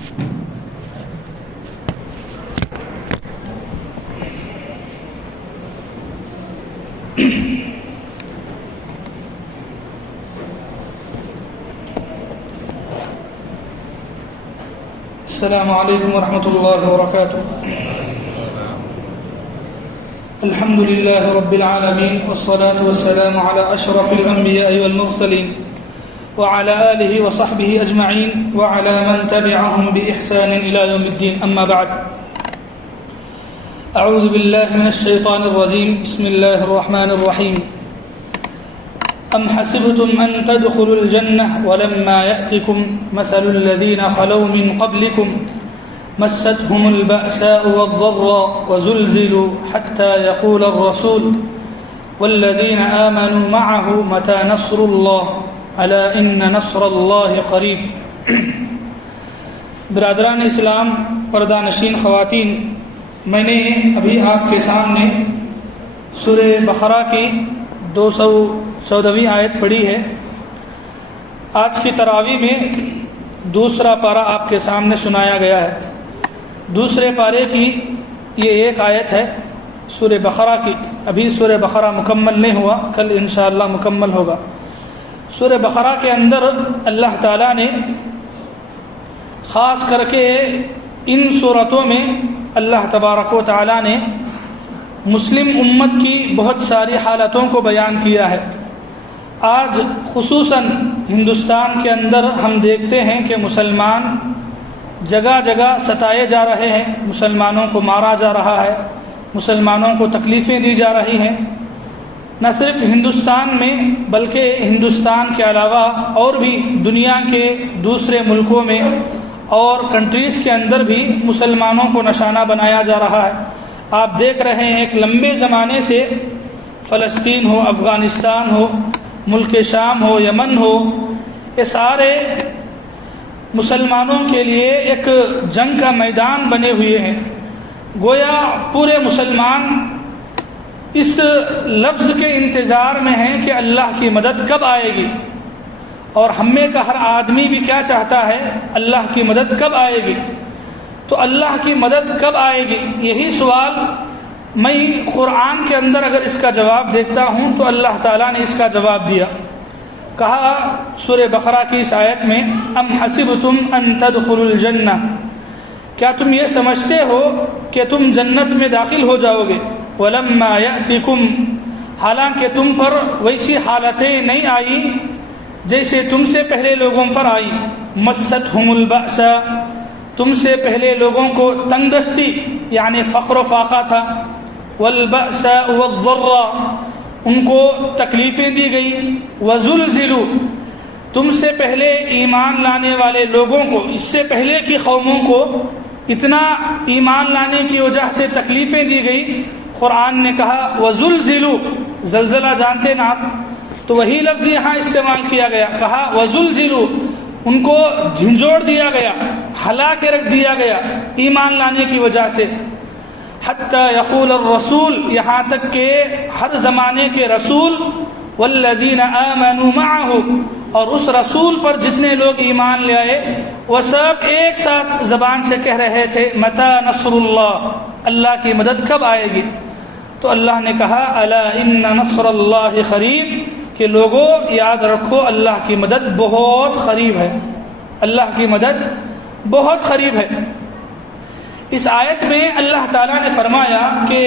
السلام علیکم ورحمۃ اللہ وبرکاتہ. الحمد للہ رب العالمین والصلاة والسلام على اشرف الانبیاء والمرسلین وعلى آلہ وصحبہ اجمعین وعلى من تبعهم بإحسان الى یوم الدین. اما بعد. اعوذ باللہ من الشیطان الرجیم. بسم اللہ الرحمن الرحیم. ام حسبتم ان تدخلوا الجنة ولما يأتكم مثل الذين خلوا من قبلكم مستهم البأساء والضراء وزلزلوا حتى يقول الرسول والذين آمنوا معه متى نصر الله ألا إن نصر الله قريب. برادران اسلام، پردہ نشین خواتین، میں نے ابھی آپ کے سامنے سورہ بقرہ کی 214ویں آیت پڑھی ہے. آج کی تراویح میں دوسرا پارہ آپ کے سامنے سنایا گیا ہے. دوسرے پارے کی یہ ایک آیت ہے سورہ بقرہ کی. ابھی سورہ بقرہ مکمل نہیں ہوا، کل انشاءاللہ مکمل ہوگا. سورہ بقرہ کے اندر اللہ تعالیٰ نے خاص کر کے ان صورتوں میں اللہ تبارک و تعالیٰ نے مسلم امت کی بہت ساری حالتوں کو بیان کیا ہے. آج خصوصاً ہندوستان کے اندر ہم دیکھتے ہیں کہ مسلمان جگہ جگہ ستائے جا رہے ہیں، مسلمانوں کو مارا جا رہا ہے، مسلمانوں کو تکلیفیں دی جا رہی ہیں. نہ صرف ہندوستان میں بلکہ ہندوستان کے علاوہ اور بھی دنیا کے دوسرے ملکوں میں اور کنٹریز کے اندر بھی مسلمانوں کو نشانہ بنایا جا رہا ہے. آپ دیکھ رہے ہیں ایک لمبے زمانے سے فلسطین ہو، افغانستان ہو، ملک شام ہو، یمن ہو، یہ سارے مسلمانوں کے لیے ایک جنگ کا میدان بنے ہوئے ہیں. گویا پورے مسلمان اس لفظ کے انتظار میں ہیں کہ اللہ کی مدد کب آئے گی، اور ہم میں کا ہر آدمی بھی کیا چاہتا ہے، اللہ کی مدد کب آئے گی. تو اللہ کی مدد کب آئے گی، یہی سوال میں قرآن کے اندر اگر اس کا جواب دیکھتا ہوں تو اللہ تعالیٰ نے اس کا جواب دیا. کہا سورہ بقرہ کی اس آیت میں، ام حسبتم ان تدخلوا الجنہ، کیا تم یہ سمجھتے ہو کہ تم جنت میں داخل ہو جاؤ گے. ولما یأتکم، حالانکہ تم پر ویسی حالتیں نہیں آئی جیسے تم سے پہلے لوگوں پر آئی. مستہم البأس، تم سے پہلے لوگوں کو تنگ دستی یعنی فقر و فاقہ تھا. والبأساء والضراء، ان کو تکلیفیں دی گئی. وزلزلوا، تم سے پہلے ایمان لانے والے لوگوں کو، اس سے پہلے کی قوموں کو اتنا ایمان لانے کی وجہ سے تکلیفیں دی گئی. قرآن نے کہا وزلزلوا، زلزلہ جانتے نا آپ، تو وہی لفظ یہاں استعمال کیا گیا. کہا وزلزلوا، ان کو جھنجھوڑ دیا گیا، ہلا کے رکھ دیا گیا ایمان لانے کی وجہ سے. حتی یقول الرسول، یہاں تک کہ ہر زمانے کے رسول، والذین آمنوا معہ، اور اس رسول پر جتنے لوگ ایمان لے آئے وہ سب ایک ساتھ زبان سے کہہ رہے تھے متی نصر اللہ، اللہ کی مدد کب آئے گی. تو اللہ نے کہا الا ان نصر اللہ قریب، کہ لوگوں یاد رکھو اللہ کی مدد بہت قریب ہے، اللہ کی مدد بہت قریب ہے. اس آیت میں اللہ تعالیٰ نے فرمایا کہ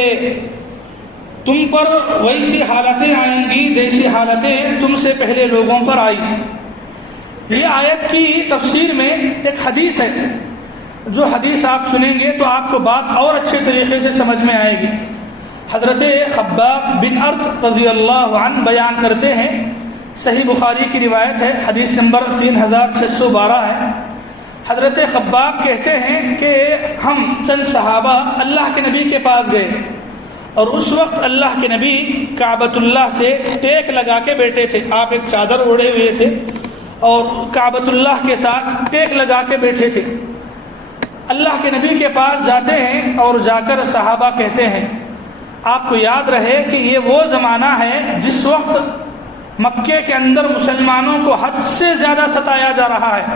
تم پر ویسی حالتیں آئیں گی جیسی حالتیں تم سے پہلے لوگوں پر آئی. یہ آیت کی تفسیر میں ایک حدیث ہے، جو حدیث آپ سنیں گے تو آپ کو بات اور اچھے طریقے سے سمجھ میں آئے گی. حضرت خباب بن ارت رضی اللہ عنہ بیان کرتے ہیں، صحیح بخاری کی روایت ہے، حدیث نمبر 3612 ہے. حضرت خباب کہتے ہیں کہ ہم چند صحابہ اللہ کے نبی کے پاس گئے، اور اس وقت اللہ کے نبی کعبۃ اللہ سے ٹیک لگا کے بیٹھے تھے. آپ ایک چادر اوڑھے ہوئے تھے اور کعبۃ اللہ کے ساتھ ٹیک لگا کے بیٹھے تھے. اللہ کے نبی کے پاس جاتے ہیں اور جا کر صحابہ کہتے ہیں آپ کو یاد رہے کہ یہ وہ زمانہ ہے جس وقت مکے کے اندر مسلمانوں کو حد سے زیادہ ستایا جا رہا ہے.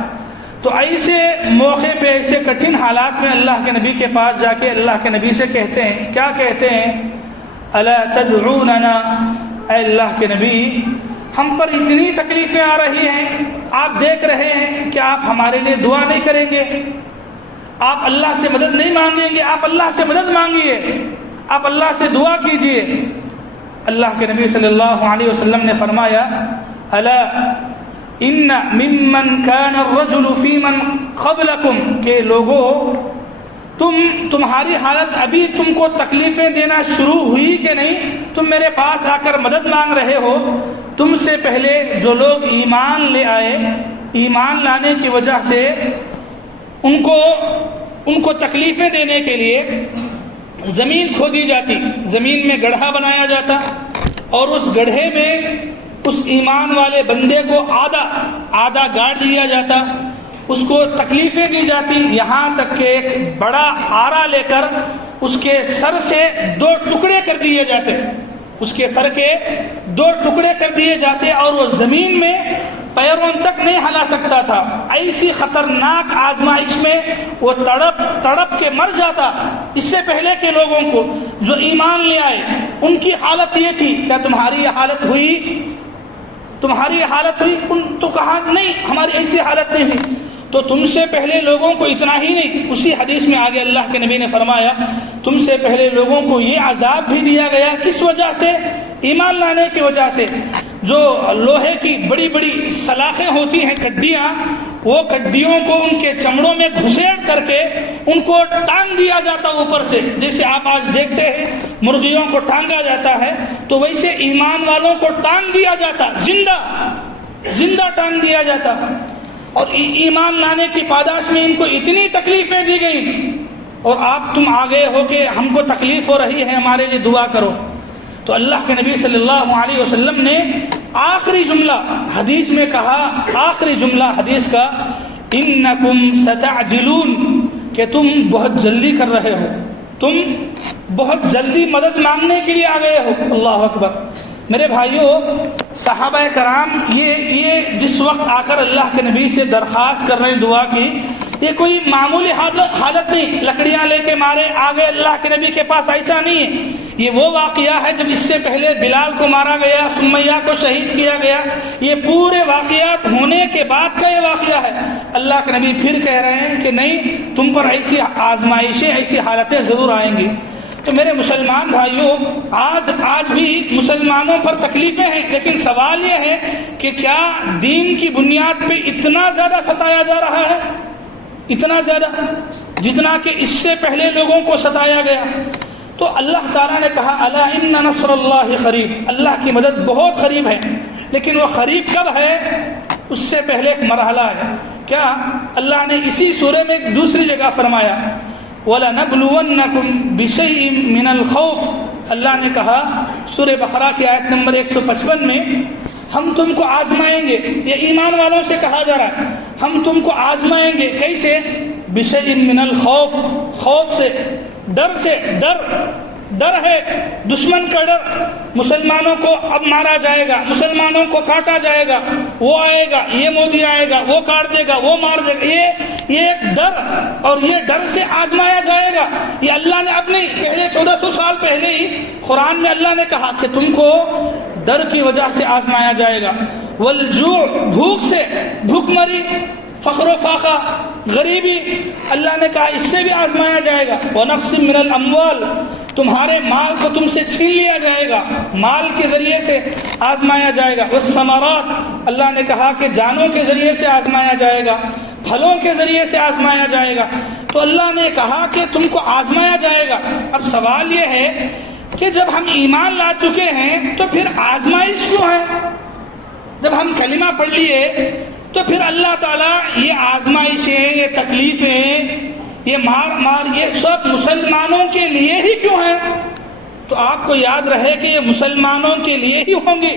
تو ایسے موقع پہ ایسے کٹھن حالات میں اللہ کے نبی کے پاس جا کے اللہ کے نبی سے کہتے ہیں، کیا کہتے ہیں؟ الا تدعوننا، اے اللہ کے نبی ہم پر اتنی تکلیفیں آ رہی ہیں، آپ دیکھ رہے ہیں کہ آپ ہمارے لیے دعا نہیں کریں گے، آپ اللہ سے مدد نہیں مانگیں گے، آپ اللہ سے مدد مانگیے، آپ اللہ سے دعا کیجئے۔ اللہ کے نبی صلی اللہ علیہ وسلم نے فرمایا الا ان ممن كان الرجل في من قبلكم، کہ لوگوں تمہاری حالت ابھی تم کو تکلیفیں دینا شروع ہوئی کہ نہیں؟ تم میرے پاس آ کر مدد مانگ رہے ہو۔ تم سے پہلے جو لوگ ایمان لے آئے، ایمان لانے کی وجہ سے ان کو تکلیفیں دینے کے لیے زمین کھودی جاتی، زمین میں گڑھا بنایا جاتا، اور اس گڑھے میں اس ایمان والے بندے کو آدھا گاڑ دیا جاتا، اس کو تکلیفیں دی جاتی، یہاں تک کہ ایک بڑا آرا لے کر اس کے سر سے 2 ٹکڑے کر دیے جاتے، اس کے سر کے 2 ٹکڑے کر دیے جاتے، اور وہ زمین میں پیروں تک نہیں ہلا سکتا تھا۔ ایسی خطرناک آزمائش میں وہ تڑپ کے مر جاتا۔ اس سے پہلے کے لوگوں کو جو ایمان لے آئے ان کی حالت یہ تھی، کیا تمہاری یہ حالت ہوئی؟ تمہاری یہ حالت ہوئی؟ تو کہا نہیں، ہماری ایسی حالت نہیں ہوئی۔ تو تم سے پہلے لوگوں کو اتنا ہی نہیں، اسی حدیث میں آگے اللہ کے نبی نے فرمایا تم سے پہلے لوگوں کو یہ عذاب بھی دیا گیا، کس وجہ سے؟ ایمان لانے کی وجہ سے۔ جو لوہے کی بڑی بڑی سلاخیں ہوتی ہیں، کڈیاں، وہ کڈیوں کو ان کے چمڑوں میں گھسیڑ کر کے ان کو ٹانگ دیا جاتا اوپر سے، جیسے آپ آج دیکھتے ہیں مرغیوں کو ٹانگا جاتا ہے، تو ویسے ایمان والوں کو ٹانگ دیا جاتا، زندہ ٹانگ دیا جاتا، اور ایمان لانے کی پاداش میں ان کو اتنی تکلیفیں دی گئی، اور تم آ گئے ہو کہ ہم کو تکلیف ہو رہی ہے، ہمارے لیے دعا کرو۔ تو اللہ کے نبی صلی اللہ علیہ وسلم نے آخری جملہ حدیث میں کہا، آخری جملہ حدیث کا، انکم ستعجلون، کہ تم بہت جلدی کر رہے ہو، تم بہت جلدی مدد مانگنے کے لیے آ گئے ہو۔ اللہ اکبر۔ میرے بھائیوں، صحابہ کرام یہ جس وقت آ کر اللہ کے نبی سے درخواست کر رہے ہیں دعا کی، یہ کوئی معمولی حالت نہیں، لکڑیاں لے کے مارے آگے اللہ کے نبی کے پاس، ایسا نہیں ہے۔ یہ وہ واقعہ ہے جب اس سے پہلے بلال کو مارا گیا، سمیہ کو شہید کیا گیا، یہ پورے واقعات ہونے کے بعد کا یہ واقعہ ہے۔ اللہ کے نبی پھر کہہ رہے ہیں کہ نہیں، تم پر ایسی آزمائشیں، ایسی حالتیں ضرور آئیں گی۔ تو میرے مسلمان بھائیوں، آج بھی مسلمانوں پر تکلیفیں ہیں، لیکن سوال یہ ہے کہ کیا دین کی بنیاد پہ اتنا زیادہ ستایا جا رہا ہے؟ اتنا زیادہ جتنا کہ اس سے پہلے لوگوں کو ستایا گیا؟ تو اللہ تعالیٰ نے کہا الا ان نصر اللہ قریب، اللہ کی مدد بہت قریب ہے، لیکن وہ قریب کب ہے؟ اس سے پہلے ایک مرحلہ ہے۔ کیا؟ اللہ نے اسی سورہ میں ایک دوسری جگہ فرمایا وَلَنَبْلُوَنَّكُمْ بِشَيْءٍ مِّنَ الْخَوْفِ، اللہ نے کہا سورہ بقرہ کی آیت نمبر 155 میں، ہم تم کو آزمائیں گے۔ یہ ایمان والوں سے کہا جا رہا ہے، ہم تم کو آزمائیں گے۔ کیسے؟ بِشَيْءٍ مِّنَ الْخَوْفِ، خوف سے، ڈر ہے، دشمن کا ڈر، مسلمانوں کو اب مارا جائے گا، مسلمانوں کو کاٹا جائے گا، وہ آئے گا، یہ مودی آئے گا، وہ کاٹ دے گا، وہ مار دے گا، یہ ایک ڈر، اور یہ ڈر سے آزمایا جائے گا۔ یہ اللہ نے اپنے پہلے 1400 سال پہلے ہی قرآن میں اللہ نے کہا کہ تم کو ڈر کی وجہ سے آزمایا جائے گا۔ والجوع، بھوک سے، بھوک مری، فقر و فاقہ، غریبی، اللہ نے کہا اس سے بھی آزمایا جائے گا۔ وَنَقْصٍ مِّنَ الْأَمْوَالِ، تمہارے مال کو تم سے چھین لیا جائے گا، مال کے ذریعے سے آزمایا جائے گا۔ وَالثَّمَرَاتِ، اللہ نے کہا کہ جانوں کے ذریعے سے آزمایا جائے گا، پھلوں کے ذریعے سے آزمایا جائے گا۔ تو اللہ نے کہا کہ تم کو آزمایا جائے گا۔ اب سوال یہ ہے کہ جب ہم ایمان لا چکے ہیں تو پھر آزمائش کیوں ہے؟ جب ہم کلمہ پڑھ لیے تو پھر اللہ تعالیٰ یہ آزمائشیں، یہ تکلیفیں، یہ مار یہ سب مسلمانوں کے لیے ہی کیوں ہیں؟ تو آپ کو یاد رہے کہ یہ مسلمانوں کے لیے ہی ہوں گے،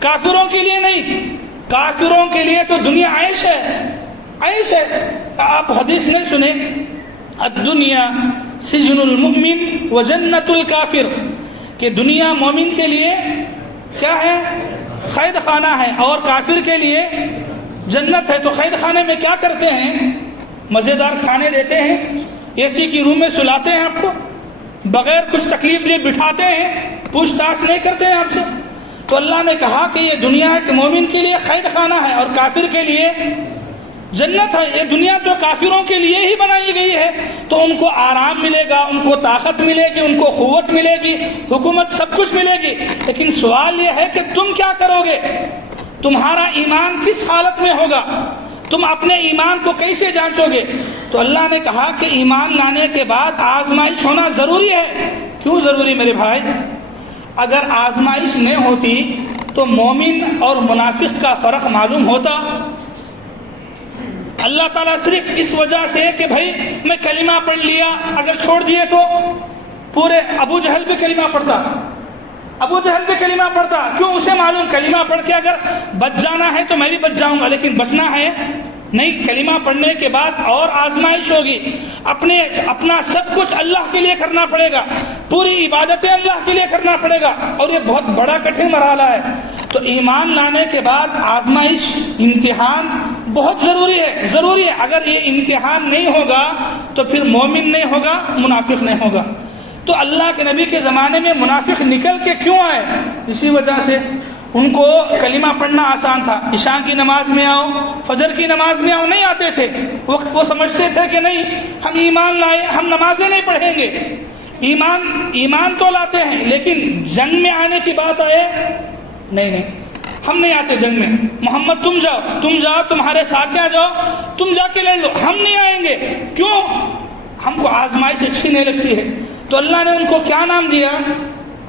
کافروں کے لیے نہیں۔ کافروں کے لیے تو دنیا عیش ہے۔ آپ حدیث نہیں سنے؟ الدنیا سجن المؤمن وجنت الکافر، کہ دنیا مومن کے لیے کیا ہے؟ قید خانہ ہے، اور کافر کے لیے جنت ہے تو قید خانے میں کیا کرتے ہیں؟ مزیدار کھانے دیتے ہیں، اے سی کی روم میں سلاتے ہیں آپ کو، بغیر کچھ تکلیف دیے بٹھاتے ہیں، پوچھ تاچھ نہیں کرتے ہیں آپ سے۔ تو اللہ نے کہا کہ یہ دنیا ایک مومن کے لیے قید خانہ ہے اور کافر کے لیے جنت ہے۔ یہ دنیا تو کافروں کے لیے ہی بنائی گئی ہے، تو ان کو آرام ملے گا، ان کو طاقت ملے گی، ان کو قوت ملے گی، حکومت، سب کچھ ملے گی۔ لیکن سوال یہ ہے کہ تم کیا کرو گے؟ تمہارا ایمان کس حالت میں ہوگا؟ تم اپنے ایمان کو کیسے جانچو گے؟ تو اللہ نے کہا کہ ایمان لانے کے بعد آزمائش ہونا ضروری ہے۔ کیوں ضروری میرے بھائی؟ اگر آزمائش نہ ہوتی تو مومن اور منافق کا فرق معلوم ہوتا؟ اللہ تعالیٰ صرف اس وجہ سے کہ بھائی میں کلمہ پڑھ لیا، اگر چھوڑ دیے تو پورے ابو جہل بھی کلمہ پڑھتا، ابو جہل بھی کلمہ پڑھتا۔ کیوں؟ اسے معلوم کلمہ پڑھ کے اگر بچ جانا ہے تو میں بھی بچ جاؤں گا، لیکن بچنا ہے نہیں۔ کلمہ پڑھنے کے بعد اور آزمائش ہوگی، اپنا سب کچھ اللہ کے لیے کرنا پڑے گا، پوری عبادتیں اللہ کے لیے کرنا پڑے گا، اور یہ بہت بڑا کٹھن مرحلہ ہے۔ تو ایمان لانے کے بعد آزمائش، امتحان بہت ضروری ہے، ضروری ہے۔ اگر یہ امتحان نہیں ہوگا تو پھر مومن نہیں ہوگا، منافق نہیں ہوگا۔ تو اللہ کے نبی کے زمانے میں منافق نکل کے کیوں آئے؟ اسی وجہ سے ان کو کلمہ پڑھنا آسان تھا۔ عشاء کی نماز میں آؤ، فجر کی نماز میں آؤ، نہیں آتے تھے۔ وہ سمجھتے تھے کہ نہیں، ہم ایمان لائے، ہم نمازیں نہیں پڑھیں گے۔ ایمان تو لاتے ہیں، لیکن جنگ میں آنے کی بات آئے، نہیں، ہم نہیں آتے جنگ میں۔ محمد تم جاؤ، تمہارے ساتھیاں جاؤ، تم جا کے لڑ لو، ہم نہیں آئیں گے۔ کیوں؟ ہم کو آزمائش اچھی نہیں لگتی ہے۔ تو اللہ نے ان کو کیا نام دیا؟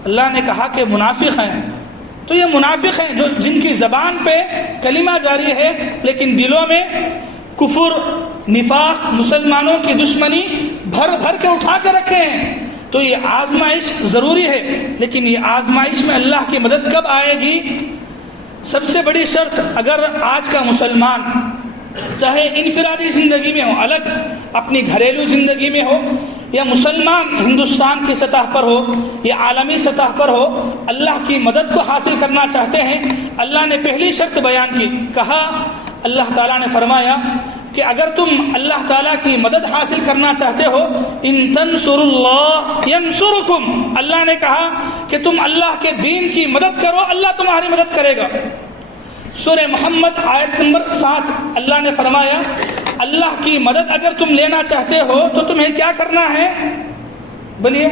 اللہ نے کہا کہ منافق ہیں۔ تو یہ منافق ہیں جو جن کی زبان پہ کلمہ جاری ہے لیکن دلوں میں کفر، نفاق، مسلمانوں کی دشمنی بھر بھر کے اٹھا کے رکھے ہیں۔ تو یہ آزمائش ضروری ہے، لیکن یہ آزمائش میں اللہ کی مدد کب آئے گی؟ سب سے بڑی شرط، اگر آج کا مسلمان چاہے انفرادی زندگی میں ہو، الگ اپنی گھریلو زندگی میں ہو، یا مسلمان ہندوستان کی سطح پر ہو یا عالمی سطح پر ہو، اللہ کی مدد کو حاصل کرنا چاہتے ہیں، اللہ نے پہلی شرط بیان کی، کہا اللہ تعالیٰ نے فرمایا کہ اگر تم اللہ تعالیٰ کی مدد حاصل کرنا چاہتے ہو، ان تنصروا اللہ ینصرکم، اللہ نے کہا کہ تم اللہ کے دین کی مدد کرو، اللہ تمہاری مدد کرے گا۔ سورہ محمد آیت نمبر 7 اللہ نے فرمایا اللہ کی مدد اگر تم لینا چاہتے ہو تو تمہیں کیا کرنا ہے؟ بولیے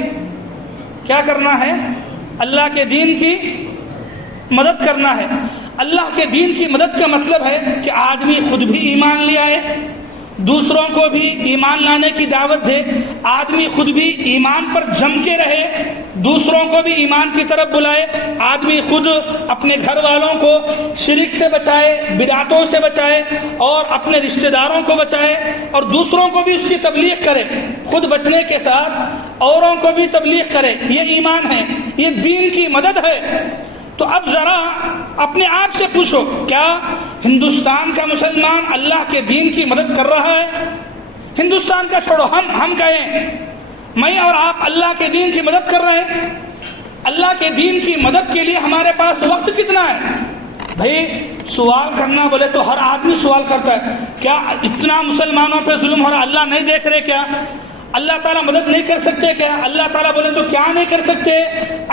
کیا کرنا ہے؟ اللہ کے دین کی مدد کرنا ہے۔ اللہ کے دین کی مدد کا مطلب ہے کہ آدمی خود بھی ایمان لے آئے، دوسروں کو بھی ایمان لانے کی دعوت دے، آدمی خود بھی ایمان پر جم کے رہے، دوسروں کو بھی ایمان کی طرف بلائے، آدمی خود اپنے گھر والوں کو شرک سے بچائے، بدعتوں سے بچائے، اور اپنے رشتہ داروں کو بچائے، اور دوسروں کو بھی اس کی تبلیغ کرے، خود بچنے کے ساتھ اوروں کو بھی تبلیغ کرے۔ یہ ایمان ہے، یہ دین کی مدد ہے۔ تو اب ذرا اپنے آپ سے پوچھو، کیا ہندوستان کا مسلمان اللہ کے دین کی مدد کر رہا ہے؟ ہندوستان کا چھوڑو، ہم کہیں میں اور آپ اللہ کے دین کی مدد کر رہے ہیں؟ اللہ کے دین کی مدد کے لیے ہمارے پاس وقت کتنا ہے؟ بھائی سوال کرنا بولے تو ہر آدمی سوال کرتا ہے، کیا اتنا مسلمانوں پہ ظلم ہو رہا، اللہ نہیں دیکھ رہے کیا؟ اللہ تعالیٰ مدد نہیں کر سکتے کیا؟ اللہ تعالیٰ بولے تو کیا نہیں کر سکتے؟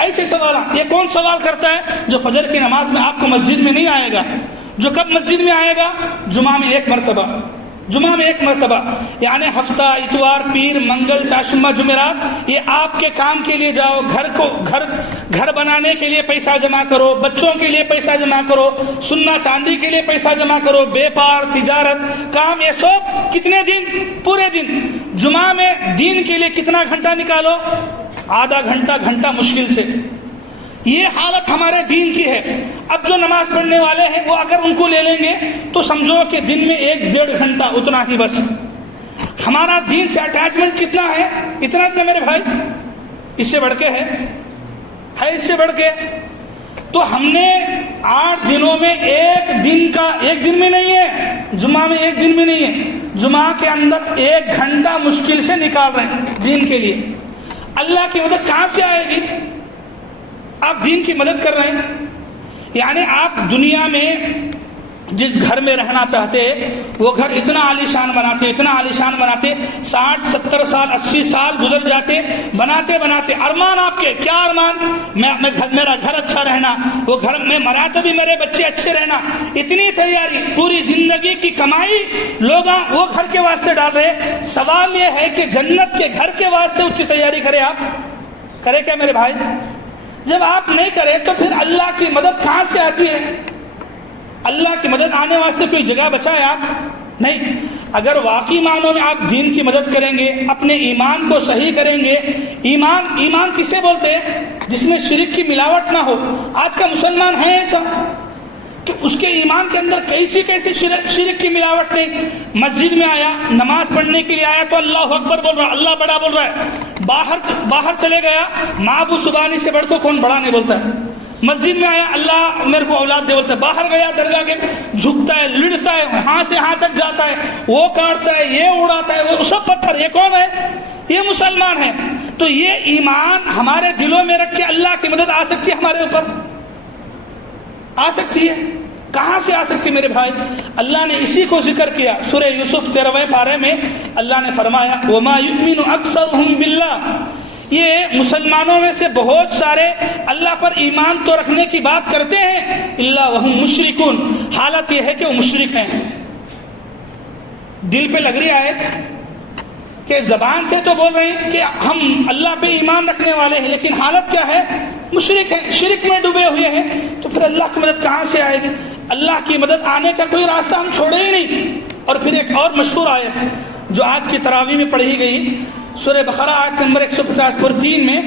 ایسے سوالات یہ کون سوال کرتا ہے؟ جو فجر کی نماز میں آپ کو مسجد میں نہیں آئے گا، جو کب مسجد میں آئے گا؟ جمعہ میں ایک مرتبہ، یعنی ہفتہ، اتوار، پیر، منگل، چاشمہ، جمعرات، یہ آپ کے کام کے لیے جاؤ، گھر بنانے کے لیے پیسہ جمع کرو، بچوں کے لیے پیسہ جمع کرو، سونا چاندی کے لیے پیسہ جمع کرو، بیپار، تجارت، کام، یہ سب کتنے دن؟ پورے دن۔ جمعہ میں دین کے لیے کتنا گھنٹہ نکالو؟ آدھا گھنٹہ مشکل سے۔ یہ حالت ہمارے دین کی ہے۔ اب جو نماز پڑھنے والے ہیں وہ اگر ان کو لے لیں گے تو سمجھو کہ دن میں 1-1.5 گھنٹہ، اتنا ہی بس۔ ہمارا دین سے اٹیچمنٹ کتنا ہے؟ اتنا میرے بھائی، اس سے بڑھ کے ہے اس سے بڑھ کے۔ تو ہم نے 8 دنوں میں ایک دن میں نہیں ہے، جمعہ میں ایک دن میں نہیں ہے، جمعہ کے اندر 1 گھنٹہ مشکل سے نکال رہے ہیں دین کے لیے۔ اللہ کی مدد کہاں سے آئے گی؟ آپ دین کی مدد کر رہے ہیں، یعنی آپ دنیا میں جس گھر میں رہنا چاہتے وہ گھر اتنا عالیشان بناتے، اتنا عالیشان بناتے، 60 70 سال 80 سال گزر جاتے بناتے بناتے۔ ارمان آپ کے کیا ارمان؟ میرا گھر اچھا رہنا، وہ گھر میں مرا تو بھی میرے بچے اچھے رہنا، اتنی تیاری، پوری زندگی کی کمائی لوگ وہ گھر کے واسطے ڈال رہے۔ سوال یہ ہے کہ جنت کے گھر کے واسطے اتنی تیاری کرے آپ؟ کرے کیا میرے بھائی؟ جب آپ نہیں کرے تو پھر اللہ کی مدد کہاں سے آتی ہے؟ اللہ کی مدد آنے واسطے کوئی جگہ بچا ہے آپ؟ نہیں۔ اگر واقعی معنوں میں آپ دین کی مدد کریں گے، اپنے ایمان کو صحیح کریں گے، ایمان کسے بولتے ہیں؟ جس میں شرک کی ملاوٹ نہ ہو۔ آج کا مسلمان ہے ایسا کہ اس کے ایمان کے اندر کیسی شرک کی ملاوٹ نہیں۔ مسجد میں آیا، نماز پڑھنے کے لیے آیا تو اللہ اکبر بول رہا ہے، اللہ بڑا بول رہا ہے، باہر چلے گیا، ماں ابو زبانی سے بڑھ کو کون بڑا نہیں بولتا ہے۔ مسجد میں آیا، اللہ میرے کو اولاد دے بولتا ہے، باہر گیا درگاہ کے جھکتا ہے، لڑتا ہے، ہاں سے ہاں تک جاتا ہے، وہ کاٹتا ہے، یہ اڑاتا ہے، وہ سب پتھر۔ یہ کون ہے؟ یہ مسلمان ہے۔ تو یہ ایمان ہمارے دلوں میں رکھ کے اللہ کی مدد آ سکتی ہے ہمارے اوپر؟ آ سکتی ہے؟ کہاں سے آ سکتی میرے بھائی؟ اللہ نے اسی کو ذکر کیا سورہ یوسف 13ویں پارے میں۔ اللہ نے فرمایا وَمَا يُؤْمِنُ أَكْثَرُهُمْ بِاللَّهِ، یہ مسلمانوں میں سے بہت سارے اللہ پر ایمان تو رکھنے کی بات کرتے ہیں، اِلَّا وَهُمْ مُشْرِكُونَ، حالت یہ ہے کہ وہ مشرک ہیں۔ دل پہ لگ رہی ہے کہ زبان سے تو بول رہے ہیں کہ ہم اللہ پہ ایمان رکھنے والے ہیں، لیکن حالت کیا ہے؟ مشرک ہیں، شرک میں ڈوبے ہوئے ہیں۔ تو پھر اللہ کی مدد کہاں سے آئے گی؟ اللہ کی مدد آنے کا کوئی راستہ ہم چھوڑے ہی نہیں۔ اور پھر ایک اور مشہور آیت جو آج کی تراویح میں پڑھی گئی، سورہ بقرہ آیت نمبر 150 میں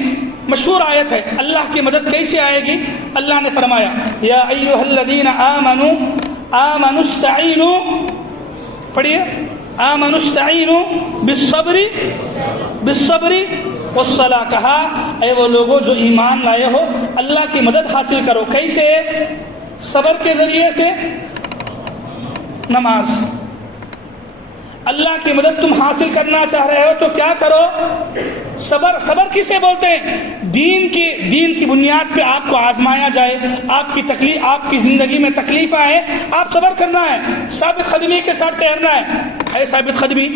مشہور آیت ہے۔ اللہ کی مدد کیسے آئے گی؟ اللہ نے فرمایا یا ایھا الذین آمنوا استعینوا، پڑھیے، آمنوا استعینوا بالصبر والصلاۃ، کہا اے وہ لوگوں جو ایمان لائے ہو اللہ کی مدد حاصل کرو۔ کیسے؟ صبر کے ذریعے سے، نماز۔ اللہ کی مدد تم حاصل کرنا چاہ رہے ہو تو کیا کرو؟ صبر کسے بولتے ہیں؟ دین کی بنیاد پہ آپ کو آزمایا جائے، آپ کی زندگی میں تکلیف آئے، آپ صبر کرنا ہے، ثابت قدمی کے ساتھ ٹہرنا ہے ثابت قدمی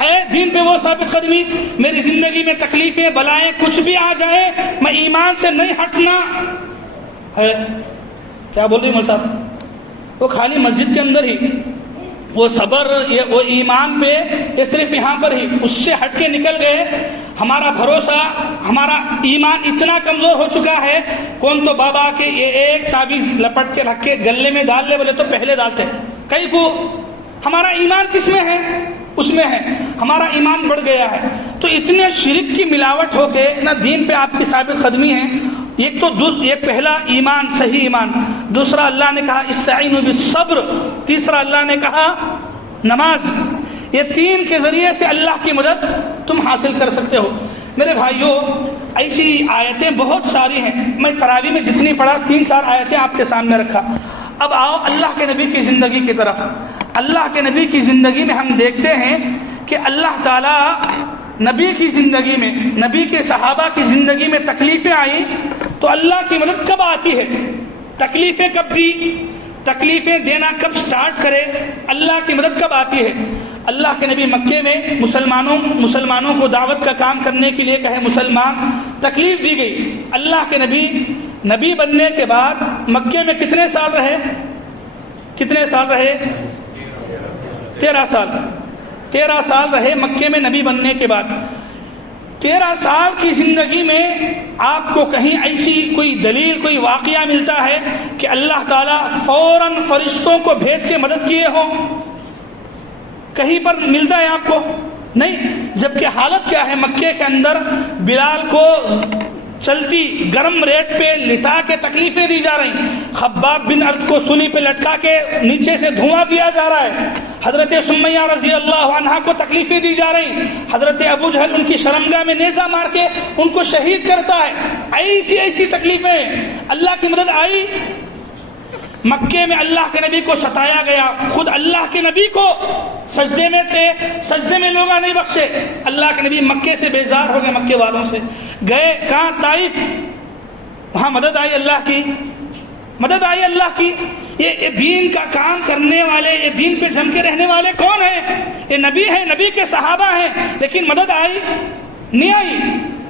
ہے دین پہ، وہ ثابت قدمی۔ میری زندگی میں تکلیفیں بلائیں کچھ بھی آ جائیں، میں ایمان سے نہیں ہٹنا ہے۔ کیا بول رہی مول صاحب؟ وہ خالی مسجد کے اندر ہی وہ صبر، وہ ایمان پہ، یہ صرف یہاں پر ہی، اس سے ہٹ کے نکل گئے، ہمارا بھروسہ، ہمارا ایمان اتنا کمزور ہو چکا ہے۔ کون تو بابا کے یہ ایک تعویذ لپٹ کے رکھ کے گلے میں ڈال لے بولے تو پہلے ڈالتے، کئی کو ہمارا ایمان کس میں ہے؟ اس میں ہے، ہمارا ایمان بڑھ گیا ہے۔ تو اتنے شرک کی ملاوٹ ہو کے نہ دین پہ آپ کی ثابت قدمی ہے۔ ایک تو ایک پہلا ایمان، صحیح ایمان، دوسرا اللہ نے کہا استعینوا بالصبر، تیسرا اللہ نے کہا نماز۔ یہ تین کے ذریعے سے اللہ کی مدد تم حاصل کر سکتے ہو۔ میرے بھائیوں، ایسی آیتیں بہت ساری ہیں، میں تراویح میں جتنی پڑھا 3-4 آیتیں آپ کے سامنے رکھا۔ اب آؤ اللہ کے نبی کی زندگی کی طرف۔ اللہ کے نبی کی زندگی میں ہم دیکھتے ہیں کہ اللہ تعالیٰ نبی کی زندگی میں، نبی کے صحابہ کی زندگی میں تکلیفیں آئیں تو اللہ کی مدد کب آتی ہے؟ تکلیفیں کب دی؟ تکلیفیں دینا کب سٹارٹ کرے؟ اللہ کی مدد کب آتی ہے؟ اللہ کے نبی مکے میں مسلمانوں کو دعوت کا کام کرنے کے لیے کہے مسلمان، تکلیف دی گئی۔ اللہ کے نبی بننے کے بعد مکے میں کتنے سال رہے؟ 13 سال 13 سال رہے مکے میں نبی بننے کے بعد۔ 13 سال کی زندگی میں آپ کو کہیں ایسی کوئی دلیل، کوئی واقعہ ملتا ہے کہ اللہ تعالیٰ فوراً فرشتوں کو بھیج کے مدد کیے ہوں؟ کہیں پر ملتا ہے آپ کو؟ نہیں۔ جبکہ حالت کیا ہے مکے کے اندر؟ بلال کو چلتی گرم ریت پہ لٹا کے تکلیفیں دی جا رہی، خباب بن ارد کو سولی پہ لٹکا کے نیچے سے دھواں دیا جا رہا ہے، حضرت سمیہ رضی اللہ عنہا کو تکلیفیں دی جا رہی، حضرت ابو جہل ان کی شرمگاہ میں نیزہ مار کے ان کو شہید کرتا ہے۔ ایسی تکلیفیں، اللہ کی مدد آئی۔ مکے میں اللہ کے نبی کو ستایا گیا، خود اللہ کے نبی کو سجدے میں تھے، سجدے میں لوگ نہیں بخشے۔ اللہ کے نبی مکے سے بیزار ہو گئے، مکے والوں سے گئے کہاں؟ طائف، وہاں مدد آئی اللہ کی، مدد آئی اللہ کی۔ یہ دین کا کام کرنے والے، یہ دین پہ جم کے رہنے والے کون ہیں؟ یہ نبی ہیں، نبی کے صحابہ ہیں، لیکن مدد آئی نہیں آئی۔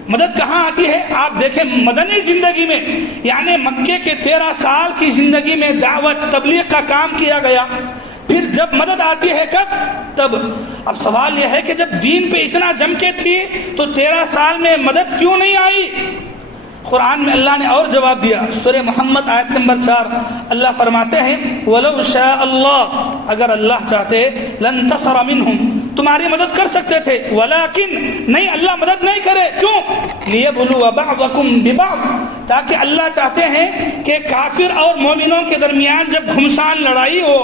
مدد کہاں آتی ہے؟ آپ دیکھیں مدنی زندگی میں، یعنی مکے کے 13 سال کی زندگی میں دعوت تبلیغ کا کام کیا گیا، پھر جب مدد آتی ہے کب؟ تب۔ اب سوال یہ ہے کہ جب دین پہ اتنا جم کے تھی تو 13 سال میں مدد کیوں نہیں آئی؟ قرآن میں اللہ نے اور جواب دیا، سورہ محمد آیت نمبر 4 اللہ فرماتے ہیں وَلَوْ شَاءَ اللَّهُ، اگر اللہ چاہتے لَانْتَصَرَ مِنْهُمْ، تمہاری مدد کر سکتے تھے، وَلَكِنْ نہیں، اللہ مدد نہیں کرے، کیوں؟ لِيَبْلُوَ بَعْضَكُمْ بِبَعْضٍ، تاکہ اللہ چاہتے ہیں کہ کافر اور مومنوں کے درمیان جب گھمسان لڑائی ہو،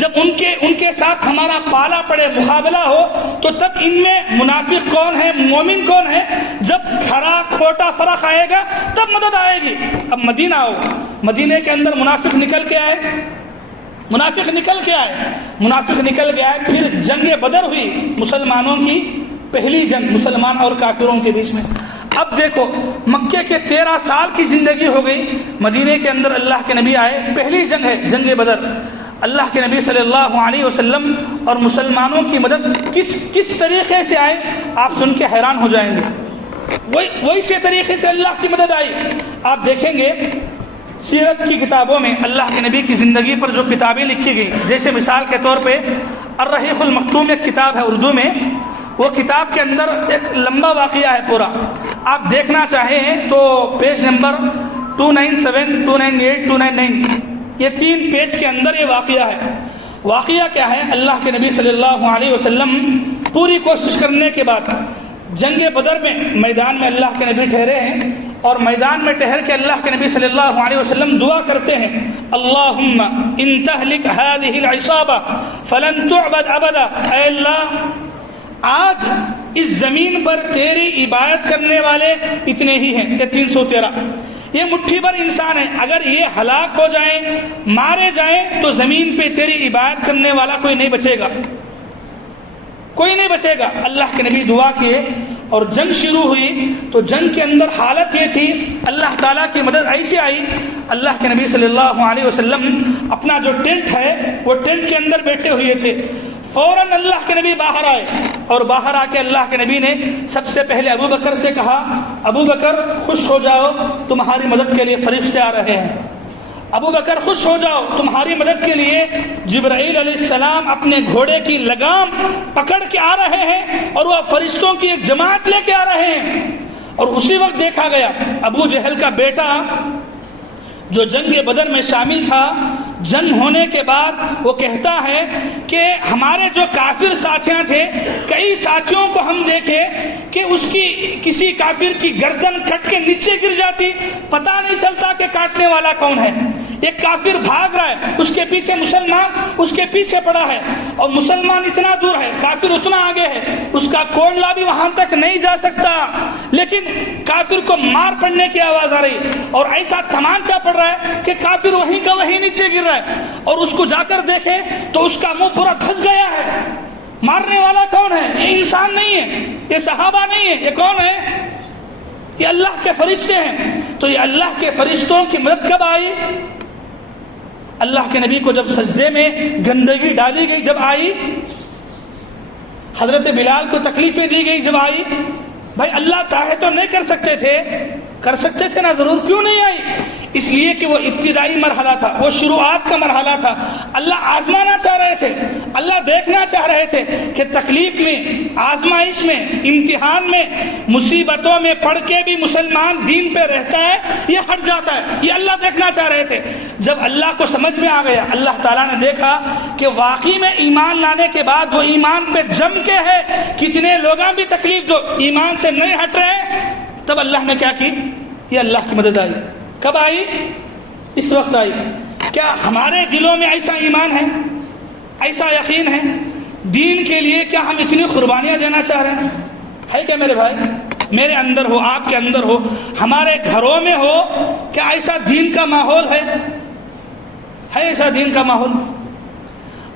جب ان کے ساتھ ہمارا پالا پڑے، مقابلہ ہو، تو تب ان میں منافق کون ہے، مومن کون ہے، جب کھرا کھوٹا فرق آئے گا تب مدد آئے گی۔ اب مدینہ آؤ، مدینے کے اندر منافق نکل کے آئے، منافق نکل کے آئے، پھر جنگ بدر ہوئی، مسلمانوں کی پہلی جنگ مسلمان اور کافروں کے بیچ میں۔ اب دیکھو مکے کے 13 سال کی زندگی ہو گئی، مدینے کے اندر اللہ کے نبی آئے، پہلی جنگ ہے جنگ بدر۔ اللہ کے نبی صلی اللہ علیہ وسلم اور مسلمانوں کی مدد کس طریقے سے آئے، آپ سن کے حیران ہو جائیں گے۔ وہی سے طریقے سے اللہ کی مدد آئی۔ آپ دیکھیں گے سیرت کی کتابوں میں اللہ کے نبی کی زندگی پر جو کتابیں لکھی گئی، جیسے مثال کے طور پہ الرحیق المختوم ایک کتاب ہے اردو میں، وہ کتاب کے اندر ایک لمبا واقعہ ہے پورا، آپ دیکھنا چاہیں تو پیج نمبر 297 298 299، یہ 3 پیج کے اندر یہ واقعہ ہے۔ واقعہ کیا ہے؟ اللہ کے نبی صلی اللہ علیہ وسلم پوری کوشش کرنے کے بعد جنگ بدر میں میدان میں اللہ کے نبی ٹھہرے ہیں، اور میدان میں ٹھہر کے اللہ کے نبی صلی اللہ علیہ وسلم دعا کرتے ہیں، اللہم ان تہلک هذه العصابہ فلن تعبد ابدا، اے اللہ آج اس زمین پر تیری عبادت کرنے والے اتنے ہی ہیں، یہ 313، یہ مٹھی بھر انسان ہیں، اگر یہ ہلاک ہو جائیں، مارے جائیں تو زمین پہ تیری عبادت کرنے والا کوئی نہیں بچے گا، کوئی نہیں بچے گا۔ اللہ کے نبی دعا کیے اور جنگ شروع ہوئی، تو جنگ کے اندر حالت یہ تھی، اللہ تعالیٰ کی مدد ایسے آئی، اللہ کے نبی صلی اللہ علیہ وسلم اپنا جو ٹینٹ ہے وہ ٹینٹ کے اندر بیٹھے ہوئے تھے، فوراً اللہ کے نبی باہر آئے، اور باہر آ کے اللہ کے نبی نے سب سے پہلے ابو بکر سے کہا، ابو بکر خوش ہو جاؤ، تمہاری مدد کے لیے فرشتے آ رہے ہیں، ابو بکر خوش ہو جاؤ، تمہاری مدد کے لیے جبرائیل علیہ السلام اپنے گھوڑے کی لگام پکڑ کے آ رہے ہیں، اور وہ فرشتوں کی ایک جماعت لے کے آ رہے ہیں۔ اور اسی وقت دیکھا گیا ابو جہل کا بیٹا جو جنگ بدر میں شامل تھا، جنگ ہونے کے بعد وہ کہتا ہے کہ ہمارے جو کافر ساتھیاں تھے، کئی ساتھیوں کو ہم دیکھے کہ اس کی کسی کافر کی گردن کٹ کے نیچے گر جاتی، پتہ نہیں چلتا کہ کاٹنے والا کون ہے، ایک کافر بھاگ رہا ہے، اس کے پیچھے مسلمان اس کے پیچھے پڑا ہے، اور مسلمان اتنا دور ہے، کافر اتنا آگے ہے، اس کا کوڑلا بھی وہاں تک نہیں جا سکتا، لیکن کافر کو مار پڑنے کی آواز آ رہی، اور ایسا تمانچہ پڑ رہا ہے کہ کافر وہیں کا وہیں نیچے گر رہا ہے، اور اس کو جا کر دیکھے تو اس کا منہ پورا دھس گیا ہے۔ مارنے والا کون ہے؟ یہ انسان نہیں ہے، یہ صحابہ نہیں ہے، یہ کون ہے؟ یہ اللہ کے فرشتے ہیں۔ تو یہ اللہ کے فرشتوں کی مدد کب آئی؟ اللہ کے نبی کو جب سجدے میں گندگی ڈالی گئی جب آئی، حضرت بلال کو تکلیفیں دی گئی جب آئی، بھائی اللہ چاہے تو نہیں کر سکتے تھے، کر سکتے تھے نا، ضرور کیوں نہیں آئی؟ اس لیے کہ وہ ابتدائی مرحلہ تھا، وہ شروعات کا مرحلہ تھا، اللہ آزمانا چاہ رہے تھے، اللہ دیکھنا چاہ رہے تھے کہ تکلیف میں، آزمائش میں، امتحان میں، مصیبتوں میں پڑھ کے بھی مسلمان دین پہ رہتا ہے یہ ہٹ جاتا ہے، یہ اللہ دیکھنا چاہ رہے تھے۔ جب اللہ کو سمجھ میں آ گیا، اللہ تعالیٰ نے دیکھا کہ واقعی میں ایمان لانے کے بعد وہ ایمان پہ جم کے ہے، کتنے لوگاں بھی تکلیف جو ایمان سے نہیں ہٹ رہے، تب اللہ نے کیا کی؟ یہ اللہ کی مدد آئی۔ کب آئی؟ اس وقت آئی۔ کیا ہمارے دلوں میں ایسا ایمان ہے، ایسا یقین ہے دین کے لیے؟ کیا ہم اتنی قربانیاں دینا چاہ رہے ہیں؟ ہے کیا میرے بھائی؟ میرے اندر ہو، آپ کے اندر ہو، ہمارے گھروں میں ہو، کیا ایسا دین کا ماحول ہے ایسا دین کا ماحول؟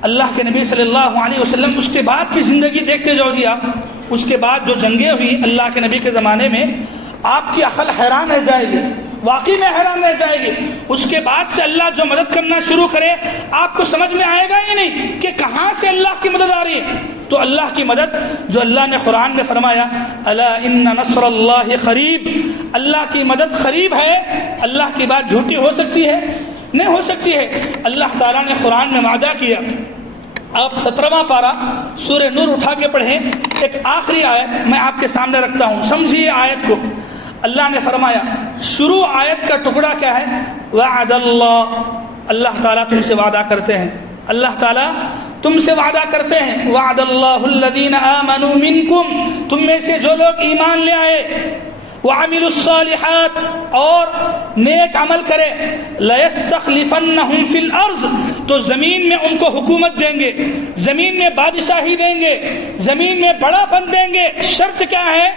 اللہ کے نبی صلی اللہ علیہ وسلم اس کے بعد کی زندگی دیکھتے جاؤ جی آپ، اس کے بعد جو جنگیں ہوئی اللہ کے نبی کے زمانے میں، آپ کی عقل حیران رہ جائے گی، واقعی میں حیران رہ جائے گی۔ اس کے بعد سے اللہ جو مدد کرنا شروع کرے آپ کو سمجھ میں آئے گا ہی نہیں کہ کہاں سے اللہ کی مدد آ رہی ہے۔ تو اللہ کی مدد جو اللہ نے قرآن میں فرمایا الا ان نصر اللہ قریب، اللہ کی مدد قریب ہے۔ اللہ کی بات جھوٹی ہو سکتی ہے؟ نہیں ہو سکتی ہے۔ اللہ تعالیٰ نے قرآن میں وعدہ کیا، آپ 17واں پارہ سورہ نور اٹھا کے پڑھیں، ایک آخری آیت میں آپ کے سامنے رکھتا ہوں، سمجھیے آیت کو۔ اللہ نے فرمایا، شروع آیت کا ٹکڑا کیا ہے؟ وعد اللہ، اللہ تعالیٰ تم سے وعدہ کرتے ہیں، اللہ تعالیٰ تم سے وعدہ کرتے ہیں، وعد اللہ الذین آمنوا منکم، تم میں سے جو لوگ ایمان لے آئے، وعملوا الصالحات، اور نیک عمل کرے، لَيَسْتَخْلِفَنَّهُمْ فِي الْأَرْضِ، تو زمین میں ان کو حکومت دیں گے، زمین میں بادشاہی دیں گے، زمین میں بڑا پن دیں گے۔ شرط کیا ہے؟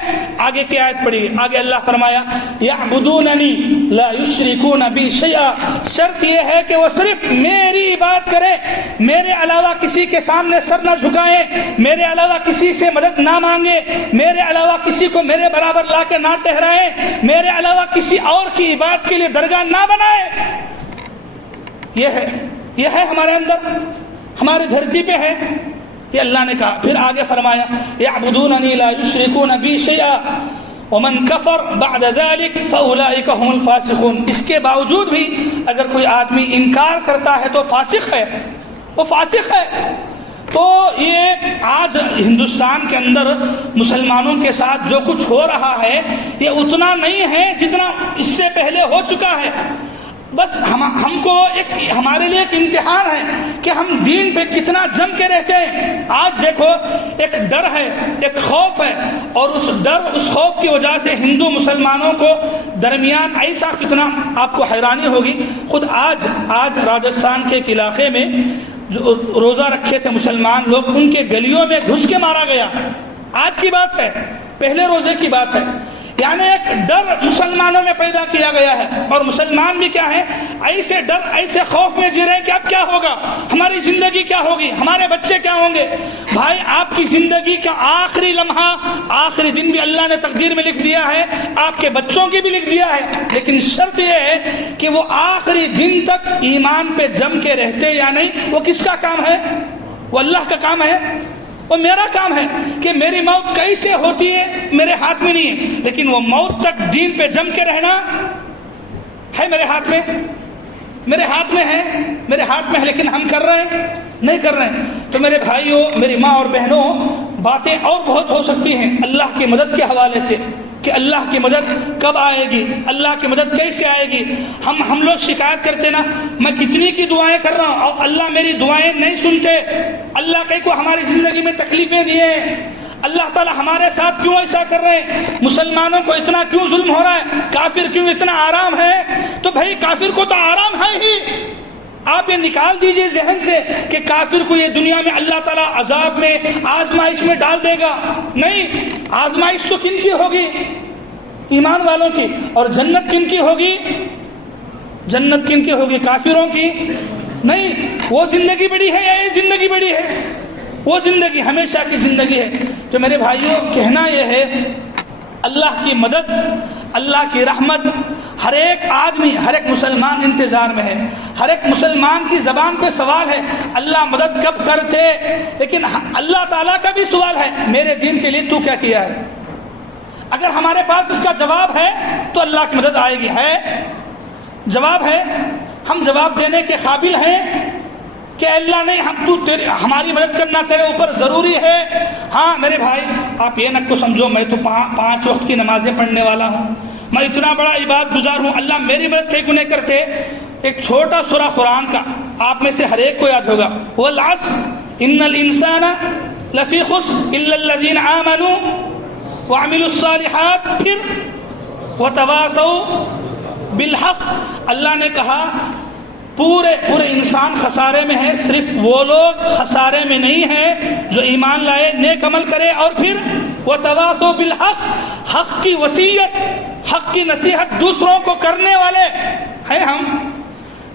آگے کی آیت پڑھیے، آگے اللہ فرمایا یعبدوننی لا یشرکون بی شیئا، شرط یہ ہے کہ وہ صرف میری عبادت کرے، میرے علاوہ کسی کے سامنے سر نہ جھکائیں، میرے علاوہ کسی سے مدد نہ مانگے، میرے علاوہ کسی کو میرے برابر لا کے نہ ٹھہرائے، میرے علاوہ کسی اور کی عبادت کے لیے درگاہ نہ بنائے۔ یہ ہے ہمارے اندر، ہماری دھرتی پہ ہے، یہ اللہ نے کہا۔ پھر آگے فرمایا یعبدوننی لا یشرکون بی شیئا ومن کفر بعد ذلک فاولئک هم الفاسقون، اس کے باوجود بھی اگر کوئی آدمی انکار کرتا ہے تو فاسق ہے، وہ فاسق ہے۔ تو یہ آج ہندوستان کے اندر مسلمانوں کے ساتھ جو کچھ ہو رہا ہے یہ اتنا نہیں ہے جتنا اس سے پہلے ہو چکا ہے۔ بس ہم کو ہمارے لیے ایک امتحان ہے کہ ہم دین پہ کتنا جم کے رہتے ہیں۔ آج دیکھو ایک ڈر ہے، ایک خوف ہے، اور اس خوف کی وجہ سے ہندو مسلمانوں کو درمیان ایسا فتنہ، آپ کو حیرانی ہوگی، خود آج راجستھان کے ایک علاقے میں جو روزہ رکھے تھے مسلمان لوگ، ان کے گلیوں میں گھس کے مارا گیا۔ آج کی بات ہے، پہلے روزے کی بات ہے۔ یعنی ایک ڈر مسلمانوں میں پیدا کیا گیا ہے، اور مسلمان بھی کیا ہے، ایسے ڈر، ایسے خوف میں جی رہے ہیں کہ اب کیا ہوگا، ہماری زندگی کیا ہوگی، ہمارے بچے کیا ہوں گے۔ بھائی آپ کی زندگی کا آخری لمحہ، آخری دن بھی اللہ نے تقدیر میں لکھ دیا ہے، آپ کے بچوں کی بھی لکھ دیا ہے، لیکن شرط یہ ہے کہ وہ آخری دن تک ایمان پہ جم کے رہتے یا نہیں۔ وہ کس کا کام ہے؟ وہ اللہ کا کام ہے، وہ میرا کام ہے کہ میری موت کیسے ہوتی ہے میرے ہاتھ میں نہیں ہے، لیکن وہ موت تک دین پہ جم کے رہنا ہے میرے ہاتھ میں، میرے ہاتھ میں ہے، میرے ہاتھ میں ہے، لیکن ہم کر رہے ہیں؟ نہیں کر رہے ہیں۔ تو میرے بھائیوں، میری ماں اور بہنوں، باتیں اور بہت ہو سکتی ہیں اللہ کی مدد کے حوالے سے، کہ اللہ کی مدد کب آئے گی، اللہ کی مدد کیسے آئے گی۔ ہم لوگ شکایت کرتے نا، میں کتنی کی دعائیں کر رہا ہوں اور اللہ میری دعائیں نہیں سنتے، اللہ کہیں کو ہماری زندگی میں تکلیفیں دیے، اللہ تعالیٰ ہمارے ساتھ کیوں ایسا کر رہے ہیں، مسلمانوں کو اتنا کیوں ظلم ہو رہا ہے، کافر کیوں اتنا آرام ہے۔ تو بھائی کافر کو تو آرام ہے ہی، آپ یہ نکال دیجئے ذہن سے کہ کافر کو یہ دنیا میں اللہ تعالیٰ عذاب میں، آزمائش میں ڈال دے گا۔ نہیں، آزمائش تو کن کی ہوگی؟ ایمان والوں کی۔ اور جنت کن کی ہوگی؟ جنت کن کی ہوگی؟ کافروں کی نہیں۔ وہ زندگی بڑی ہے یا یہ زندگی بڑی ہے؟ وہ زندگی ہمیشہ کی زندگی ہے۔ تو میرے بھائیوں، کہنا یہ ہے، اللہ کی مدد، اللہ کی رحمت ہر ایک آدمی، ہر ایک مسلمان انتظار میں ہے۔ ہر ایک مسلمان کی زبان پہ سوال ہے، اللہ مدد کب کرتے، لیکن اللہ تعالیٰ کا بھی سوال ہے، میرے دین کے لیے تو کیا کیا ہے۔ اگر ہمارے پاس اس کا جواب ہے تو اللہ کی مدد آئے گی۔ ہے جواب ہے، ہم جواب دینے کے قابل ہیں کہ اللہ نہیں، ہماری مدد کرنا تیرے اوپر ضروری ہے۔ ہاں میرے بھائی، آپ یہ نہ کو سمجھو میں تو 5 وقت کی نمازیں پڑھنے والا ہوں، میں اتنا بڑا عبادت گزار ہوں، اللہ میری مدد کیوں نہیں کرتے۔ ایک چھوٹا سورہ قرآن کا آپ میں سے ہر ایک کو یاد ہوگا، والعصر ان الانسان لفی خسر الا الذین آمنوا وعملوا الصالحات، پھر وتواصوا بالحق۔ اللہ نے کہا پورے انسان خسارے میں ہے، صرف وہ لوگ خسارے میں نہیں ہیں جو ایمان لائے، نیک عمل کرے، اور پھر وتواصوا بالحق، حق کی وصیت، حق کی نصیحت دوسروں کو کرنے والے ہیں ہم۔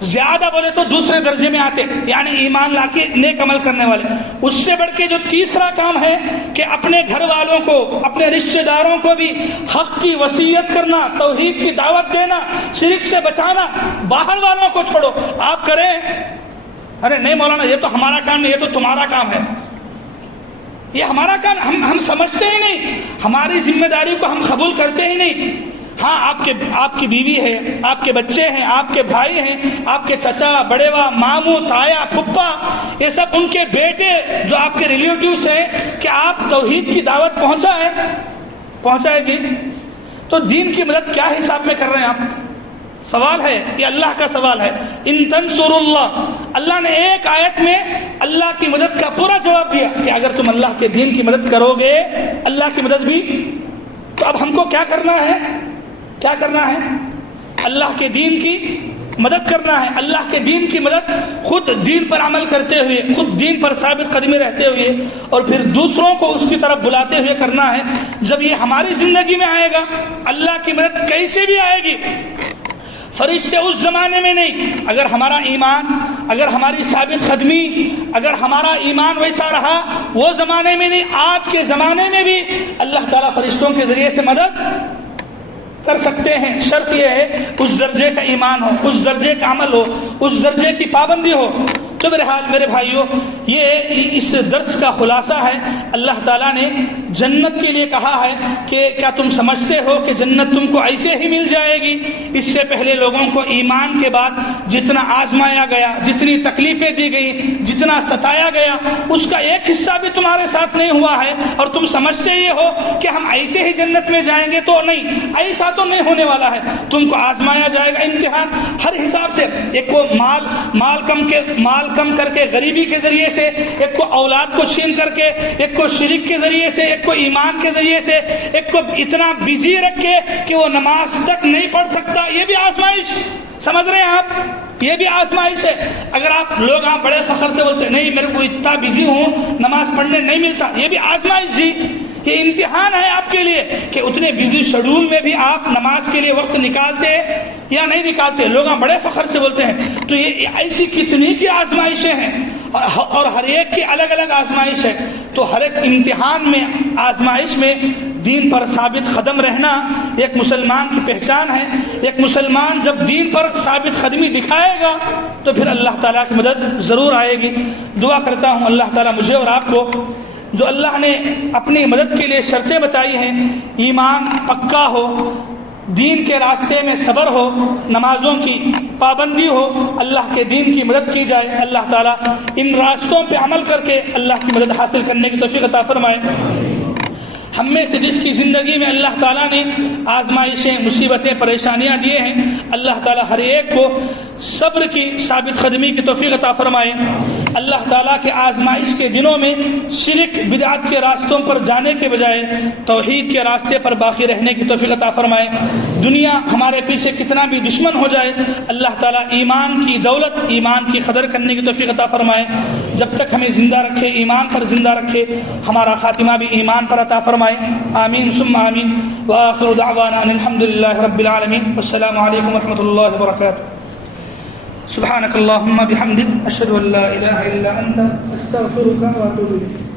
زیادہ بولے تو دوسرے درجے میں آتے، یعنی ایمان لا کے نیک عمل کرنے والے۔ اس سے بڑھ کے جو تیسرا کام ہے کہ اپنے گھر والوں کو، اپنے رشتہ داروں کو بھی حق کی وصیت کرنا، توحید کی دعوت دینا، شرک سے بچانا۔ باہر والوں کو چھوڑو، آپ کریں، ارے نہیں مولانا یہ تو ہمارا کام نہیں، یہ تو تمہارا کام ہے، یہ ہمارا کام ہم سمجھتے ہی نہیں، ہماری ذمہ داری کو ہم قبول کرتے ہی نہیں۔ ہاں آپ کی بیوی ہے، آپ کے بچے ہیں، آپ کے بھائی ہیں، آپ کے چچا، بڑےوا، ماموں، تایا، پھپھا، یہ سب ان کے بیٹے جو آپ کے ریلیٹیوز ہیں، کہ آپ توحید کی دعوت پہنچائے جی۔ تو دین کی مدد کیا حساب میں کر رہے ہیں آپ؟ سوال ہے، یہ اللہ کا سوال ہے۔ ان تنصروا اللہ، اللہ نے ایک آیت میں اللہ کی مدد کا پورا جواب دیا کہ اگر تم اللہ کے دین کی مدد کرو گے اللہ کی مدد بھی۔ تو اب ہم کو کیا کرنا ہے؟ اللہ کے دین کی مدد کرنا ہے۔ اللہ کے دین کی مدد خود دین پر عمل کرتے ہوئے، خود دین پر ثابت قدمی رہتے ہوئے، اور پھر دوسروں کو اس کی طرف بلاتے ہوئے کرنا ہے۔ جب یہ ہماری زندگی میں آئے گا، اللہ کی مدد کیسے بھی آئے گی۔ فرشتے اس زمانے میں نہیں، اگر ہمارا ایمان، اگر ہماری ثابت قدمی، اگر ہمارا ایمان ویسا رہا، وہ زمانے میں نہیں، آج کے زمانے میں بھی اللہ تعالیٰ فرشتوں کے ذریعے سے مدد کر سکتے ہیں۔ شرط یہ ہے اس درجے کا ایمان ہو، اس درجے کا عمل ہو، اس درجے کی پابندی ہو۔ تو بہرحال میرے بھائیوں، یہ اس درس کا خلاصہ ہے۔ اللہ تعالیٰ نے جنت کے لیے کہا ہے کہ کیا تم سمجھتے ہو کہ جنت تم کو ایسے ہی مل جائے گی؟ اس سے پہلے لوگوں کو ایمان کے بعد جتنا آزمایا گیا، جتنی تکلیفیں دی گئی، جتنا ستایا گیا، اس کا ایک حصہ بھی تمہارے ساتھ نہیں ہوا ہے، اور تم سمجھتے یہ ہو کہ ہم ایسے ہی جنت میں جائیں گے۔ تو نہیں، ایسا تو نہیں ہونے والا ہے۔ تم کو آزمایا جائے گا، امتحان ہر حساب سے۔ ایک کو مال کم کر کے غریبی کے ذریعے سے، ایک کو اولاد کو چھین کر کے، ایک کو شرک کے ذریعے سے، ایک کو ایمان کے ذریعے سے، ایک کو اتنا بزی رکھ کے کہ وہ نماز تک نہیں پڑھ سکتا۔ یہ بھی آزمائش، سمجھ رہے ہیں آپ؟ یہ بھی آزمائش ہے۔ اگر لوگ بڑے فخر سے بولتے ہیں نہیں میرے کو اتنا بزی ہوں نماز پڑھنے نہیں ملتا، یہ بھی آزمائش جی، یہ امتحان ہے آپ کے لیے کہ اتنے بزی شیڈول میں بھی آپ نماز کے لیے وقت نکالتے یا نہیں نکالتے۔ لوگ بڑے فخر سے بولتے ہیں۔ تو یہ ایسی کتنی کی آزمائشیں ہیں، اور ہر ایک کی الگ الگ آزمائش ہے۔ تو ہر ایک امتحان میں، آزمائش میں دین پر ثابت قدم رہنا ایک مسلمان کی پہچان ہے۔ ایک مسلمان جب دین پر ثابت قدمی دکھائے گا تو پھر اللہ تعالیٰ کی مدد ضرور آئے گی۔ دعا کرتا ہوں اللہ تعالیٰ مجھے اور آپ کو، جو اللہ نے اپنی مدد کے لیے شرطیں بتائی ہیں، ایمان پکا ہو، دین کے راستے میں صبر ہو، نمازوں کی پابندی ہو، اللہ کے دین کی مدد کی جائے۔ اللہ تعالیٰ ان راستوں پہ عمل کر کے اللہ کی مدد حاصل کرنے کی توفیق عطا فرمائے۔ ہم میں سے جس کی زندگی میں اللہ تعالیٰ نے آزمائشیں، مصیبتیں، پریشانیاں دیے ہیں، اللہ تعالیٰ ہر ایک کو صبر کی ثابت قدمی کی توفیق عطا فرمائے۔ اللہ تعالیٰ کے آزمائش کے دنوں میں شرک بدعت کے راستوں پر جانے کے بجائے توحید کے راستے پر باقی رہنے کی توفیق عطا فرمائے۔ دنیا ہمارے پیچھے کتنا بھی دشمن ہو جائے، اللہ تعالیٰ ایمان کی دولت، ایمان کی قدر کرنے کی توفیق عطا فرمائے۔ جب تک ہمیں زندہ رکھے، ایمان پر زندہ رکھے، ہمارا خاتمہ بھی ایمان پر عطا فرمائے۔ آمین ثم آمین۔ وآخر دعوانا ان الحمد للہ رب العالمین۔ والسلام علیکم ورحمۃ اللہ وبرکاتہ۔ سبحانک اللہم بحمدک، اشہد ان لا الہ الا انت، استغفرک واتوب الیک۔